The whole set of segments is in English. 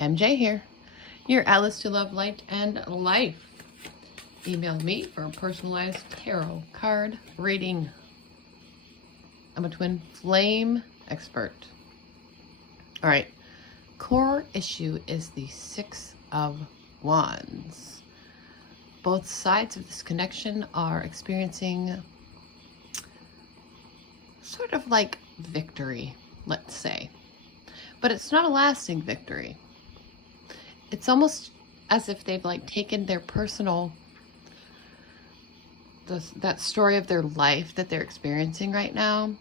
MJ here, your Alice to Love, Light, and Life. Email me for a personalized tarot card reading. I'm a twin flame expert. All right, core issue is the Six of Wands. Both sides of this connection are experiencing sort of like victory, let's say. But it's not a lasting victory. It's almost as if they've like taken their personal, that story of their life that they're experiencing right now,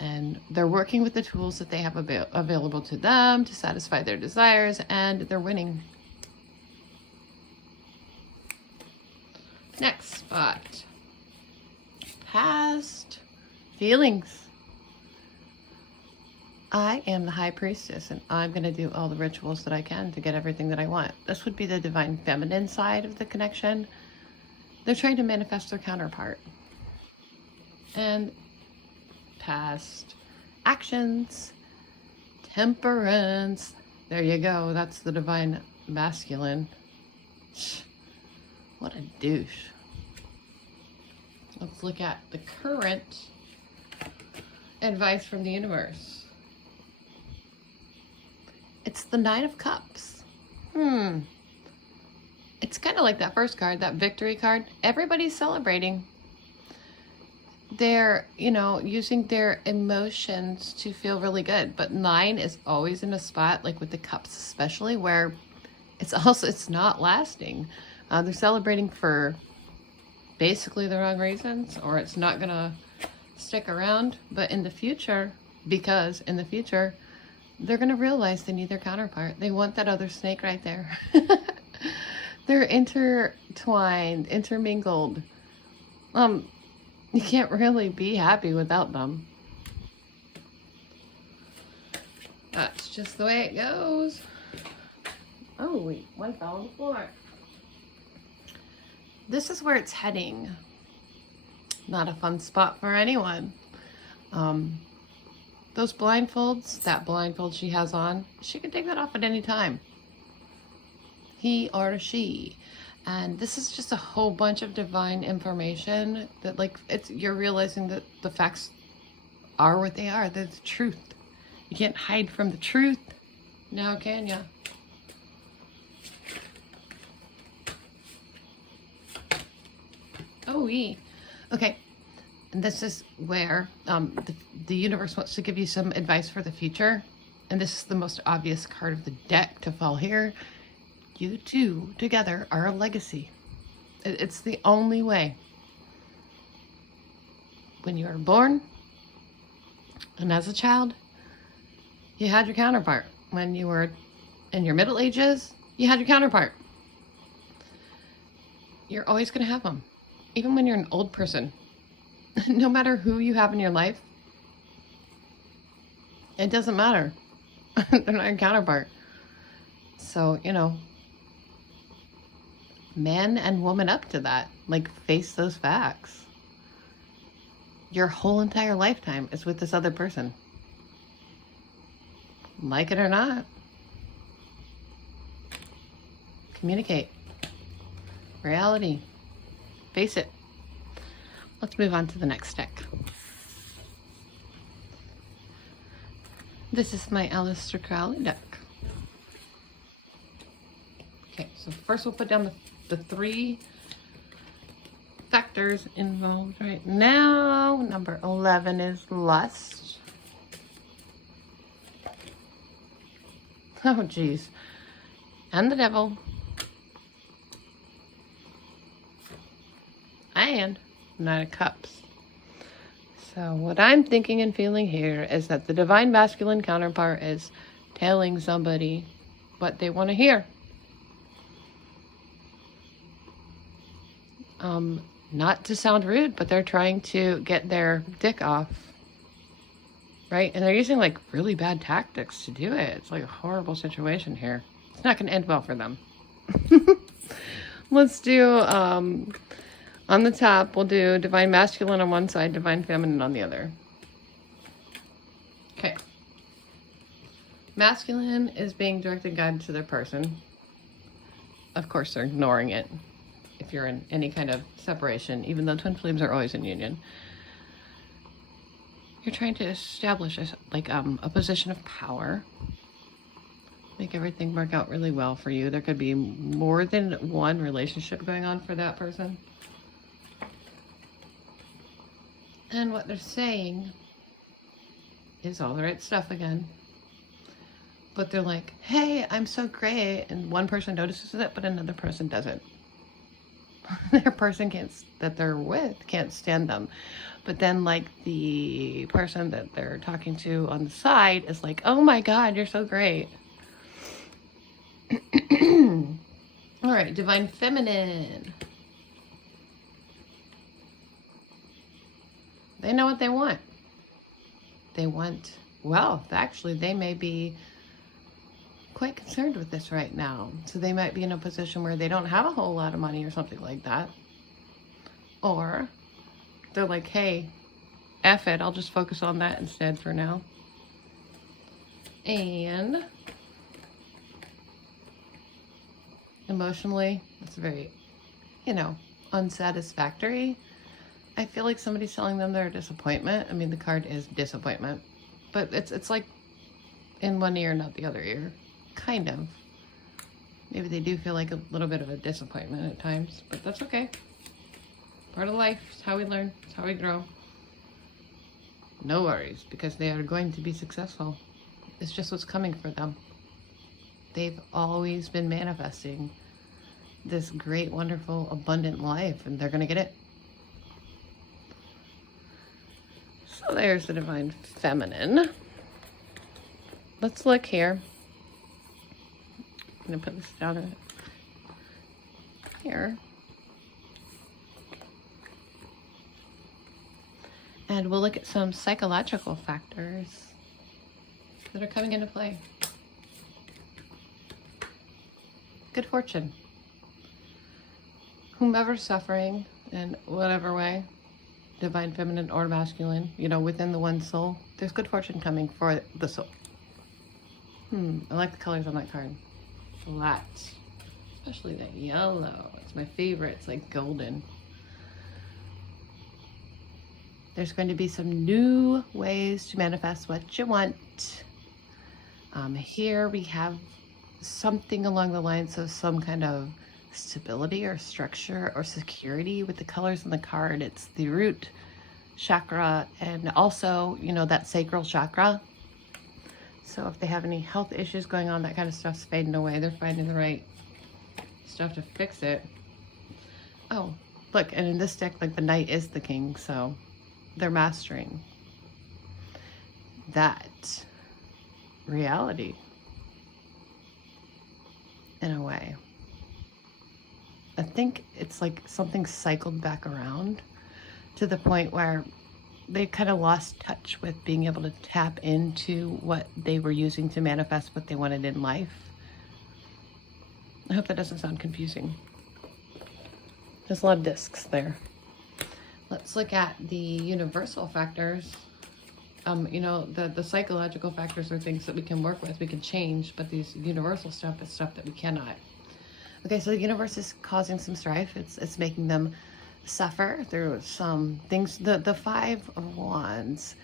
and they're working with the tools that they have available to them to satisfy their desires, and they're winning. Next spot. Past feelings. I am the High Priestess, and I'm going to do all the rituals that I can to get everything that I want. This would be the Divine Feminine side of the connection. They're trying to manifest their counterpart. And past actions. Temperance. There you go. That's the Divine Masculine. What a douche. Let's look at the current advice from the universe. It's the Nine of Cups. It's kind of like that first card, that victory card. Everybody's celebrating. They're, using their emotions to feel really good. But 9 is always in a spot, like with the cups especially, where it's not lasting. They're celebrating for basically the wrong reasons, or it's not going to stick around. But in the future, because in the future, they're going to realize they need their counterpart. They want that other snake right there. They're intertwined, intermingled. You can't really be happy without them. That's just the way it goes. Oh, wait, one fell on the floor. This is where it's heading. Not a fun spot for anyone. Those blindfolds, that blindfold she has on, she can take that off at any time. He or she. And this is just a whole bunch of divine information that, like, you're realizing that the facts are what they are. They're the truth. You can't hide from the truth. Now can ya? Oh, okay. And this is where the universe wants to give you some advice for the future. And this is the most obvious card of the deck to fall here. You two together are a legacy. It's the only way. When you were born, and as a child, you had your counterpart. When you were in your middle ages, you had your counterpart. You're always going to have them. Even when you're an old person. No matter who you have in your life, it doesn't matter. They're not your counterpart. So, man and woman up to that. Like, face those facts. Your whole entire lifetime is with this other person. Like it or not. Communicate. Reality. Face it. Let's move on to the next deck. This is my Aleister Crowley deck. Okay, so first we'll put down the 3 factors involved right now. Number 11 is lust. Oh, geez. And the devil. And Nine of Cups. So what I'm thinking and feeling here is that the divine masculine counterpart is telling somebody what they want to hear. Not to sound rude, but they're trying to get their dick off. Right? And they're using like really bad tactics to do it. It's like a horrible situation here. It's not going to end well for them. Let's do, on the top, we'll do Divine Masculine on one side, Divine Feminine on the other. Okay. Masculine is being directed guided to their person. Of course, they're ignoring it if you're in any kind of separation, even though twin flames are always in union. You're trying to establish a position of power. Make everything work out really well for you. There could be more than one relationship going on for that person. And what they're saying is all the right stuff again. But they're like, hey, I'm so great. And one person notices it, but another person doesn't. Their person that they're with can't stand them. But then like the person that they're talking to on the side is like, oh my God, you're so great. All right, Divine Feminine. They know what they want. They want wealth. Actually, they may be quite concerned with this right now. So they might be in a position where they don't have a whole lot of money or something like that. Or they're like, hey, F it, I'll just focus on that instead for now. And emotionally, it's very, unsatisfactory. I feel like somebody's telling them they're a disappointment. I mean, the card is disappointment, but it's like in one ear, not the other ear. Kind of. Maybe they do feel like a little bit of a disappointment at times, but that's okay. Part of life. It's how we learn. It's how we grow. No worries, because they are going to be successful. It's just what's coming for them. They've always been manifesting this great, wonderful, abundant life, and they're going to get it. So there's the Divine Feminine. Let's look here. I'm going to put this down here. And we'll look at some psychological factors that are coming into play. Good fortune. Whomever's suffering in whatever way, Divine Feminine or masculine, within the one soul, there's good fortune coming for the soul. I like the colors on that card. A lot. Especially that yellow. It's my favorite. It's like golden. There's going to be some new ways to manifest what you want. Here we have something along the lines of some kind of stability or structure or security with the colors on the card. It's the root chakra and also, that sacral chakra. So if they have any health issues going on, that kind of stuff's fading away. They're finding the right stuff to fix it. Oh, look, and in this deck, like the Knight is the king, so they're mastering that reality in a way. I think it's like something cycled back around to the point where they kind of lost touch with being able to tap into what they were using to manifest what they wanted in life. I hope that doesn't sound confusing. There's a lot of discs there. Let's look at the universal factors. The psychological factors are things that we can work with, we can change, but these universal stuff is stuff that we cannot. Okay, so the universe is causing some strife. It's making them suffer through some things. The Five of Wands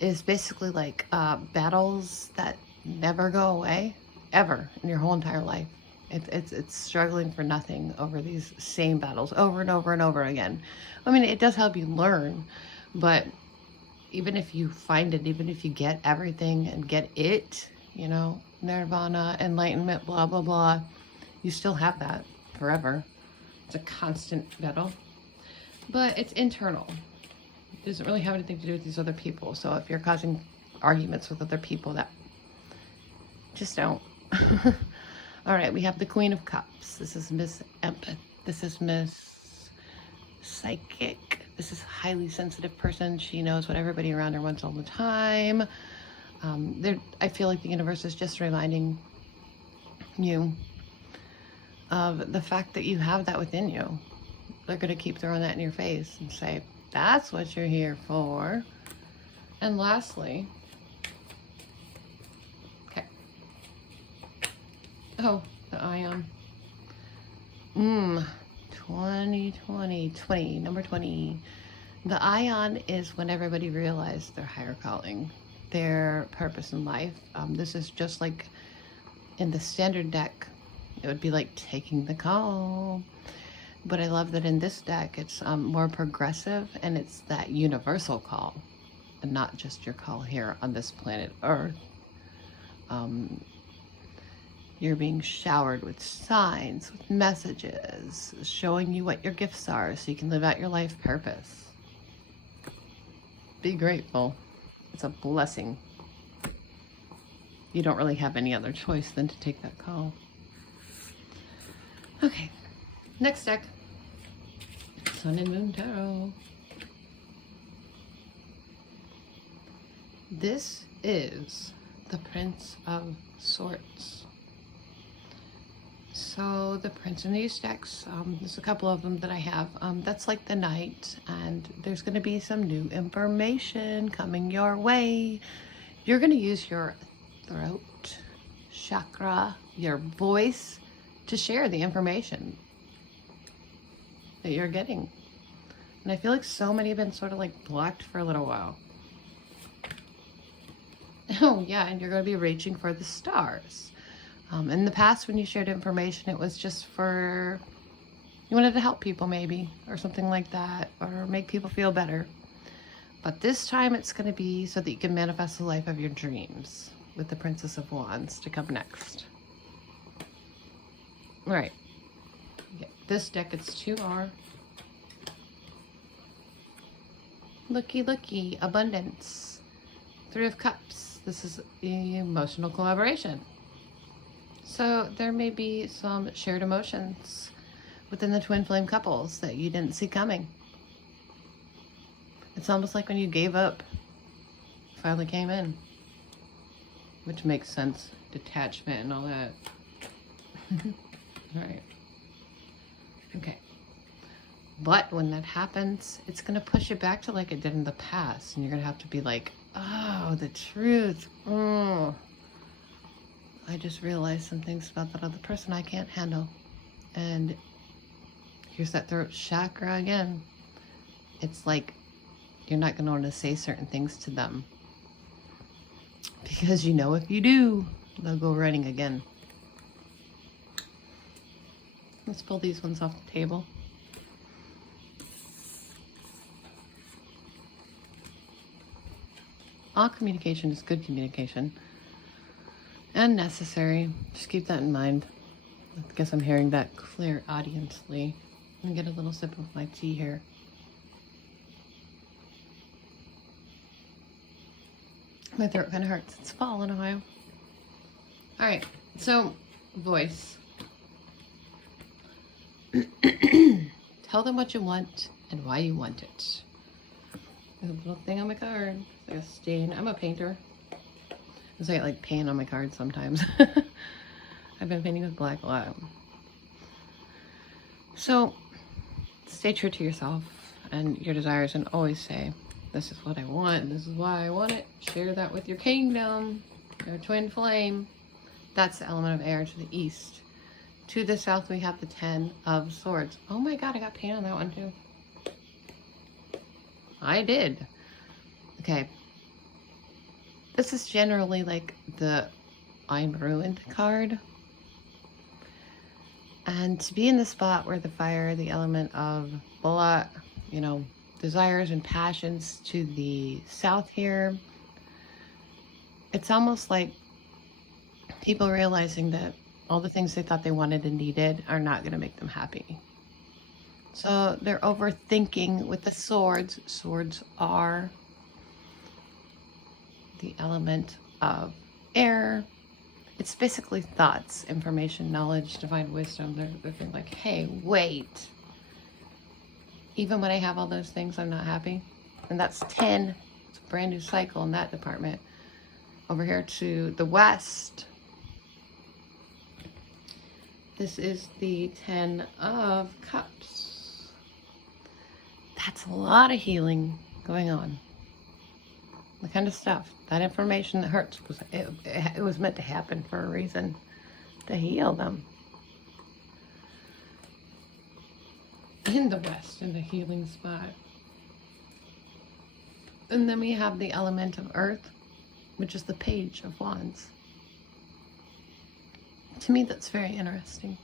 is basically like battles that never go away, ever, in your whole entire life. It's struggling for nothing over these same battles over and over and over again. I mean, it does help you learn, but even if you find it, even if you get everything and get it, nirvana, enlightenment, blah, blah, blah, you still have that forever. It's a constant battle, but it's internal. It doesn't really have anything to do with these other people. So if you're causing arguments with other people, that just don't. All right, we have the Queen of Cups. This is Miss Empath. This is Miss Psychic. This is a highly sensitive person. She knows what everybody around her wants all the time. I feel like the universe is just reminding you of the fact that you have that within you. They're going to keep throwing that in your face and say, that's what you're here for. And lastly, okay, Oh, the ion. 20, number 20. The ion is when everybody realized their higher calling, their purpose in life. This is just like in the standard deck, it would be like taking the call. But I love that in this deck, it's more progressive, and it's that universal call, and not just your call here on this planet Earth. You're being showered with signs, with messages, showing you what your gifts are so you can live out your life purpose. Be grateful. It's a blessing. You don't really have any other choice than to take that call. Okay, next deck. Sun and Moon Tarot. This is the Prince of Swords. So the Prince in these decks, there's a couple of them that I have. That's like the Knight, and there's going to be some new information coming your way. You're going to use your throat chakra, your voice, to share the information that you're getting. And I feel like so many have been sort of like blocked for a little while. Oh yeah, and you're going to be reaching for the stars. In the past, when you shared information, it was just for, you wanted to help people maybe, or something like that, or make people feel better. But this time it's going to be so that you can manifest the life of your dreams, with the Princess of Wands to come next. All right. Yeah, this deck, it's 2R. Looky, looky, abundance. 3 of Cups. This is emotional collaboration. So there may be some shared emotions within the twin flame couples that you didn't see coming. It's almost like when you gave up, finally came in, which makes sense. Detachment and all that. All right. Okay. But when that happens, it's going to push you back to like it did in the past. And you're going to have to be like, oh, the truth. Oh. I just realized some things about that other person I can't handle. And here's that throat chakra again. It's like you're not going to want to say certain things to them. Because you know if you do, they'll go running again. Let's pull these ones off the table. All communication is good communication. And necessary. Just keep that in mind. I guess I'm hearing that clear audiently. Let me get a little sip of my tea here. My throat kind of hurts. It's fall in Ohio. All right, so voice. Tell them what you want and why you want it. There's a little thing on my card. There's a stain. I'm a painter. I get like paint on my cards sometimes. I've been painting with black a lot. So stay true to yourself and your desires, and always say, this is what I want, this is why I want it. Share that with your kingdom, your twin flame. That's the element of air to the east. To the south, we have the 10 of Swords. Oh my God, I got paint on that one too. I did. Okay. This is generally like the I'm ruined card. And to be in the spot where the fire, the element of blah, you know, desires and passions to the south here, it's almost like people realizing that all the things they thought they wanted and needed are not going to make them happy. So they're overthinking with the swords. Swords are the element of air. It's basically thoughts, information, knowledge, divine wisdom. They're like, hey, wait. Even when I have all those things, I'm not happy. And that's 10. It's a brand new cycle in that department. Over here to the west, this is the 10 of Cups. That's a lot of healing going on. The kind of stuff, that information that hurts, it was meant to happen for a reason. to heal them. In the West, in the healing spot. And then we have the element of earth, which is the Page of Wands. To me, that's very interesting.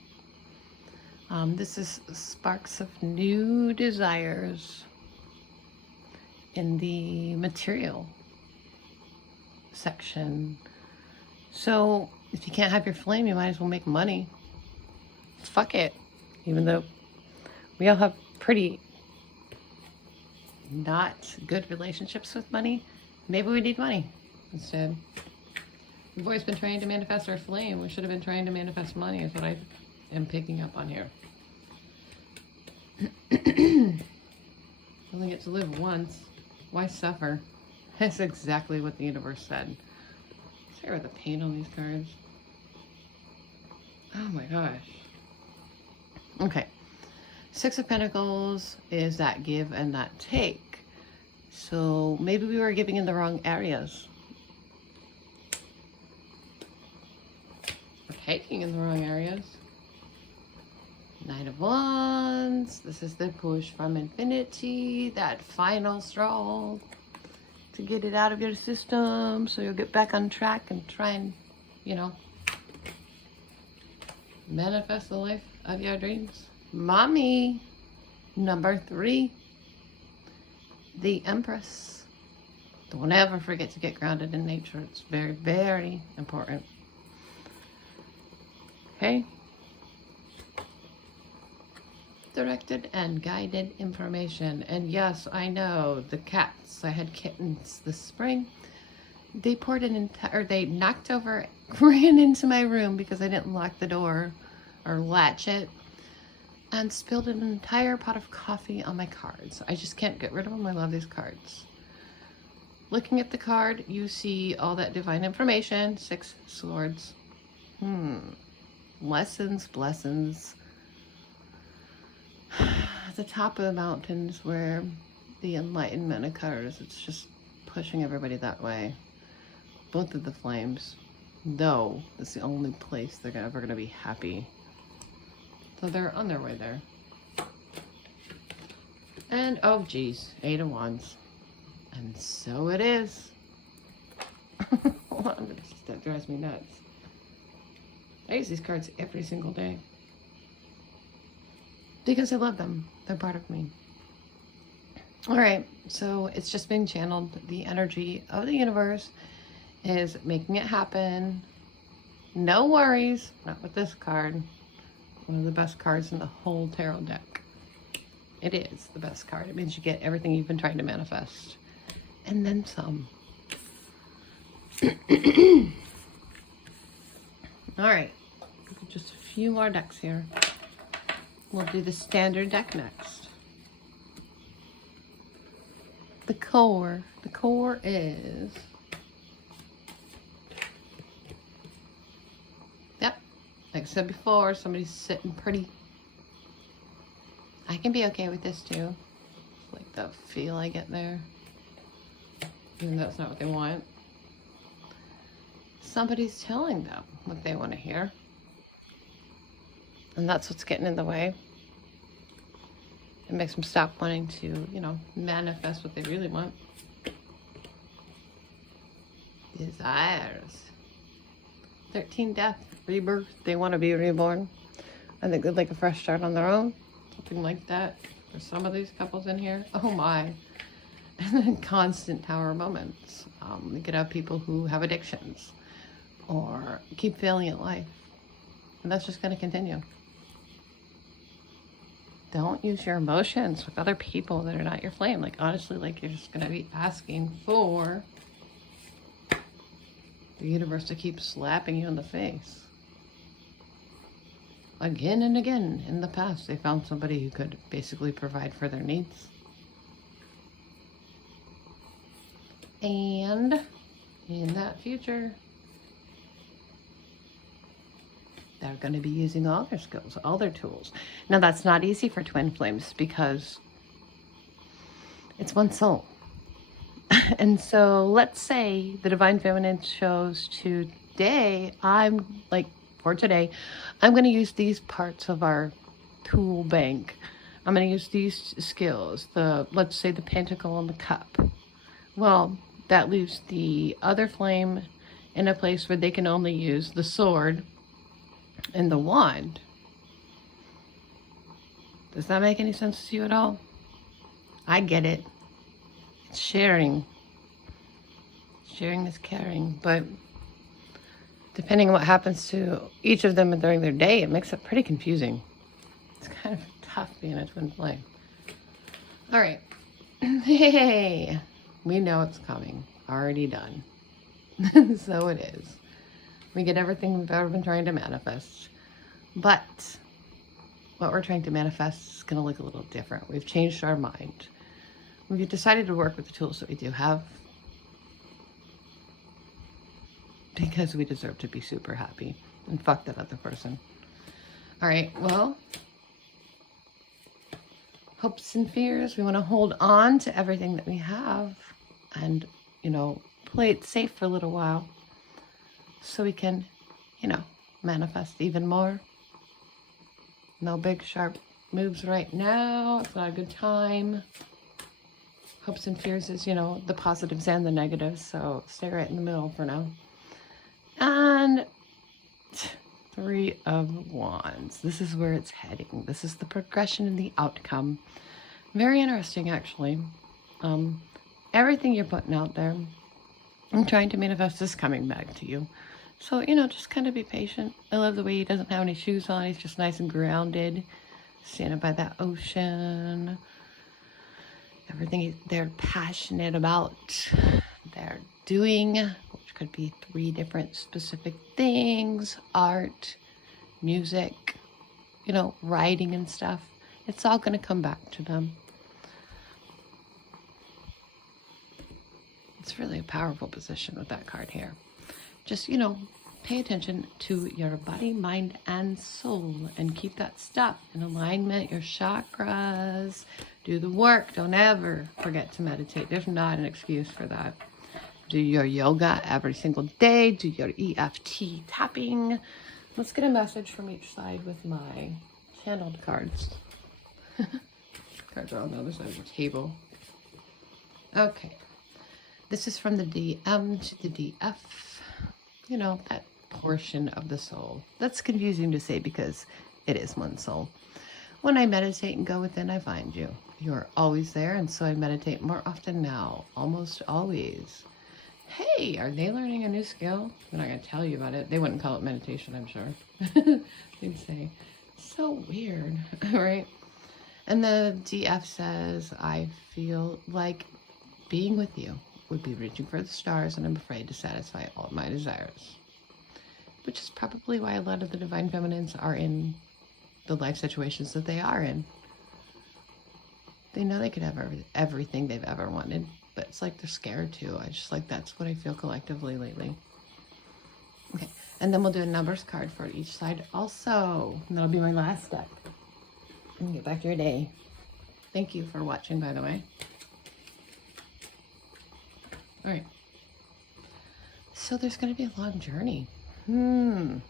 This is sparks of new desires in the material section. So if you can't have your flame, you might as well make money. Fuck it. Even though we all have pretty not good relationships with money, maybe we need money instead. We've always been trying to manifest our flame. We should have been trying to manifest money, is what I am picking up on here. Only get to live once. Why suffer? That's exactly what the universe said. Sorry about the paint on these cards. Oh my gosh. Okay. Six of Pentacles is that give and that take. So maybe we were giving in the wrong areas. We're taking in the wrong areas. Knight of Wands. This is the push from infinity. That final straw to get it out of your system so you'll get back on track and try and, you know, manifest the life of your dreams. Mommy, number 3, the Empress. Don't ever forget to get grounded in nature. It's very, very important. Okay. Directed and guided information. And yes, I know the cats. I had kittens this spring. They poured they knocked over, ran into my room because I didn't lock the door or latch it, and spilled an entire pot of coffee on my cards. I just can't get rid of them. I love these cards. Looking at the card, you see all that divine information. 6 swords. Lessons, blessings. At the top of the mountains where the enlightenment occurs, it's just pushing everybody that way. Both of the flames, though, it's the only place they're ever going to be happy. So they're on their way there. And, oh geez, 8 of Wands. And so it is. That drives me nuts. I use these cards every single day. Because I love them. They're part of me. Alright, so it's just been channeled. The energy of the universe is making it happen. No worries. Not with this card. One of the best cards in the whole tarot deck. It is the best card. It means you get everything you've been trying to manifest. And then some. Alright. Just a few more decks here. We'll do the standard deck next. The core. The core is... Yep. Like I said before, somebody's sitting pretty. I can be okay with this too. Like the feel I get there. Even though that's not what they want. Somebody's telling them what they want to hear. And that's what's getting in the way. It makes them stop wanting to, you know, manifest what they really want. Desires. 13 death, rebirth. They want to be reborn. I think they'd like a fresh start on their own. Something like that. For some of these couples in here. Oh my. And then constant tower moments. You could have people who have addictions. Or keep failing at life. And that's just going to continue. Don't use your emotions with other people that are not your flame. Like, honestly, like, you're just going to be asking for the universe to keep slapping you in the face. Again and again in the past, they found somebody who could basically provide for their needs. And in that future, they're going to be using all their skills, all their tools. Now, that's not easy for twin flames because it's one soul. And so let's say the Divine Feminine chose today, I'm like for today, I'm going to use these parts of our tool bank. I'm going to use these skills, let's say the pentacle and the cup. Well, that leaves the other flame in a place where they can only use the sword and the wand. Does that make any sense to you at all? I get it. It's sharing. Sharing is caring, but depending on what happens to each of them during their day, it makes it pretty confusing. It's kind of tough being a twin flame. All right. Hey, we know it's coming. Already done. So it is. We get everything we've ever been trying to manifest. But what we're trying to manifest is going to look a little different. We've changed our mind. We've decided to work with the tools that we do have because we deserve to be super happy and fuck that other person. All right, well, hopes and fears. We want to hold on to everything that we have and, play it safe for a little while so we can, manifest even more. No big sharp moves right now. It's not a good time. Hopes and fears is, the positives and the negatives. So stay right in the middle for now. And 3 of Wands. This is where it's heading. This is the progression and the outcome. Very interesting, actually. Everything you're putting out there, I'm trying to manifest is coming back to you. So, just kind of be patient. I love the way he doesn't have any shoes on. He's just nice and grounded. Standing by that ocean. Everything they're passionate about. They're doing, which could be 3 different specific things. Art, music, writing and stuff. It's all going to come back to them. It's really a powerful position with that card here. Just, pay attention to your body, mind, and soul and keep that stuff in alignment, your chakras. Do the work. Don't ever forget to meditate. There's not an excuse for that. Do your yoga every single day. Do your EFT tapping. Let's get a message from each side with my channeled cards. Cards are on the other side of the table. Okay. This is from the DM to the DF. That portion of the soul. That's confusing to say because it is one soul. When I meditate and go within, I find you. You're always there, and so I meditate more often now. Almost always. Hey, are they learning a new skill? I'm not going to tell you about it. They wouldn't call it meditation, I'm sure. They'd say, so weird, right? And the DF says, I feel like being with you would be reaching for the stars, and I'm afraid to satisfy all of my desires. Which is probably why a lot of the Divine Feminines are in the life situations that they are in. They know they could have everything they've ever wanted, but it's like they're scared to. That's what I feel collectively lately. Okay, and then we'll do a numbers card for each side also. And that'll be my last deck. And get back to your day. Thank you for watching, by the way. All right. So there's going to be a long journey. From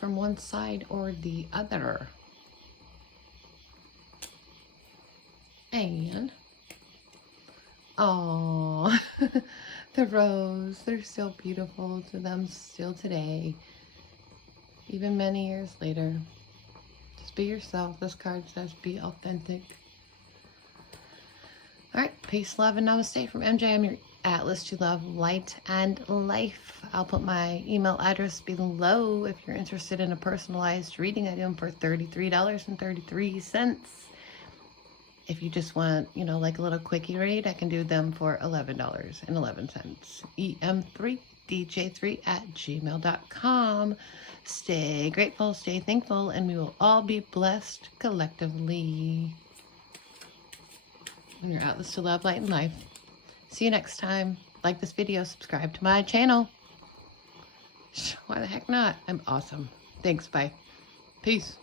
one side or the other. And, oh, the rose, they're so beautiful to them still today. Even many years later. Just be yourself. This card says be authentic. All right, peace, love, and namaste from MJ. I'm your Atlas to Love, Light, and Life. I'll put my email address below if you're interested in a personalized reading. I do them for $33.33. If you just want, like a little quickie read, I can do them for $11.11. em3dj3@gmail.com. Stay grateful, stay thankful, and we will all be blessed collectively. And your Atlas to Love, Light, and Life. See you next time. Like this video, subscribe to my channel. Why the heck not? I'm awesome. Thanks, bye. Peace.